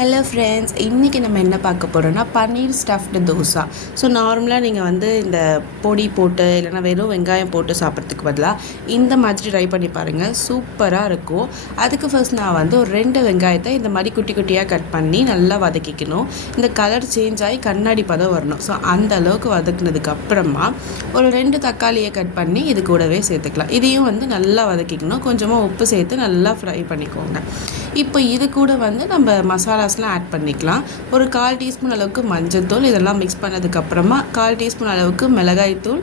Hello friends, இன்றைக்கி நம்ம என்ன பார்க்க போகிறோன்னா பன்னீர் ஸ்டஃப்டு தோசை. ஸோ நார்மலாக நீங்கள் வந்து இந்த பொடி போட்டு இல்லைனா வெறும் வெங்காயம் போட்டு சாப்பிட்றதுக்கு பதிலாக இந்த மாதிரி ட்ரை பண்ணி பாருங்கள், சூப்பராக இருக்கும். அதுக்கு ஃபர்ஸ்ட் நான் வந்து ஒரு 2 வெங்காயத்தை இந்த மாதிரி குட்டி குட்டியாக கட் பண்ணி நல்லா வதக்கிக்கணும். இந்த கலர் சேஞ்ச் ஆகி கண்ணாடி பதம் வரணும். ஸோ அந்த அளவுக்கு வதக்குனதுக்கு அப்புறமா ஒரு 2 தக்காளியை கட் பண்ணி இது கூடவே சேர்த்துக்கலாம். இதையும் வந்து நல்லா வதக்கிக்கணும். கொஞ்சமாக உப்பு சேர்த்து நல்லா ஃப்ரை பண்ணிக்கோங்க. இப்போ இது கூட வந்து நம்ம மசாலாஸ்லாம் ஆட் பண்ணிக்கலாம். ஒரு 1/4 டீஸ்பூன் அளவுக்கு மஞ்சள் தூள், இதெல்லாம் மிக்ஸ் பண்ணதுக்கப்புறமா 1/4 டீஸ்பூன் அளவுக்கு மிளகாய் தூள்,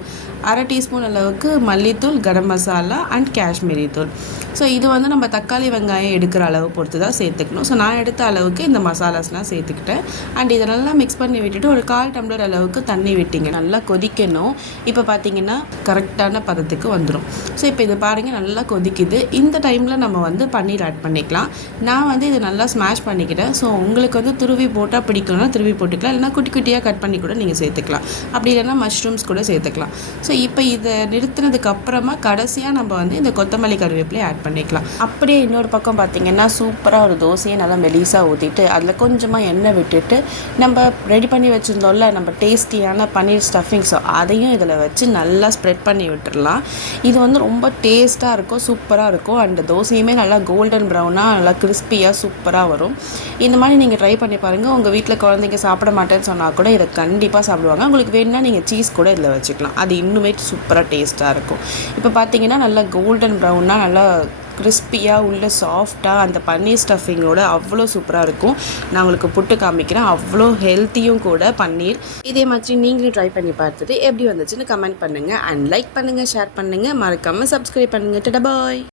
1/2 டீஸ்பூன் அளவுக்கு மல்லித்தூள், கரம் மசாலா அண்ட் காஷ்மீரி தூள். ஸோ இது வந்து நம்ம தக்காளி வெங்காயம் எடுக்கிற அளவு பொறுத்து தான் சேர்த்துக்கணும். ஸோ நான் எடுத்த அளவுக்கு இந்த மசாலாஸ்லாம் சேர்த்துக்கிட்டேன். அண்ட் இதெல்லாம் மிக்ஸ் பண்ணி விட்டுட்டு ஒரு 1/4 டம்ளர் அளவுக்கு தண்ணி விட்டிங்க, நல்லா கொதிக்கணும். இப்போ பார்த்தீங்கன்னா கரெக்டான பதத்துக்கு வந்துடும். ஸோ இப்போ இது பாருங்கள், நல்லா கொதிக்குது. இந்த டைமில் நம்ம வந்து பன்னீர் ஆட் பண்ணிக்கலாம். நான் வந்து இதை நல்லா ஸ்மாஷ் பண்ணிக்கிட்டேன். ஸோ உங்களுக்கு வந்து துருவி போட்டால் பிடிக்கணும்னா துருவி போட்டுக்கலாம், இல்லைனா குட்டி குட்டியாக கட் பண்ணி கூட நீங்கள் சேர்த்துக்கலாம். அப்படி இல்லைனா மஷ்ரூம்ஸ் கூட சேர்த்துக்கலாம். ஸோ இப்போ இதை நிறுத்தினதுக்கு அப்புறமா கடைசியாக நம்ம வந்து இந்த கொத்தமல்லி கருவேப்பிலையை ஆட் பண்ணிக்கலாம். அப்படியே இன்னொரு பக்கம் பார்த்திங்கன்னா சூப்பராக ஒரு தோசையை நல்லா மெலிசாக ஊற்றிட்டு அதில் கொஞ்சமாக எண்ணெய் விட்டுட்டு நம்ம ரெடி பண்ணி வச்சுருந்தோம்ல நம்ம டேஸ்டியான பன்னீர் ஸ்டஃபிங், ஸோ அதையும் இதில் வச்சு நல்லா ஸ்ப்ரெட் பண்ணி விட்டுடலாம். இது வந்து ரொம்ப டேஸ்ட்டாக இருக்கும், சூப்பராக இருக்கும். அண்ட் தோசையுமே நல்லா கோல்டன் ப்ரௌனாக நல்லா கிறிஸ்பியாக சூப்பராக வரும். இந்த மாதிரி நீங்கள் ட்ரை பண்ணி பாருங்கள். உங்கள் வீட்டில் குழந்தைங்க சாப்பிட மாட்டேன்னு சொன்னால் கூட இதை கண்டிப்பாக சாப்பிடுவாங்க. உங்களுக்கு வேணும்னா நீங்கள் சீஸ் கூட இதில் வச்சுக்கலாம். அது இன்னுமே சூப்பராக டேஸ்ட்டாக இருக்கும். இப்போ பார்த்தீங்கன்னா நல்லா கோல்டன் ப்ரௌனாக நல்லா கிறிஸ்பியாக உள்ள சாஃப்டாக அந்த பன்னீர் ஸ்டஃபிங்கோட அவ்வளோ சூப்பராக இருக்கும். நான் உங்களுக்கு புட்டு காமிக்கிறேன். அவ்வளோ ஹெல்த்தியும் கூட பன்னீர். இதே மாதிரி நீங்களும் ட்ரை பண்ணி பார்த்துட்டு எப்படி வந்துச்சுன்னு கமெண்ட் பண்ணுங்கள். அண்ட் லைக் பண்ணுங்கள், ஷேர் பண்ணுங்கள், மறக்காமல் சப்ஸ்கிரைப் பண்ணுங்கள். டடா பாய்.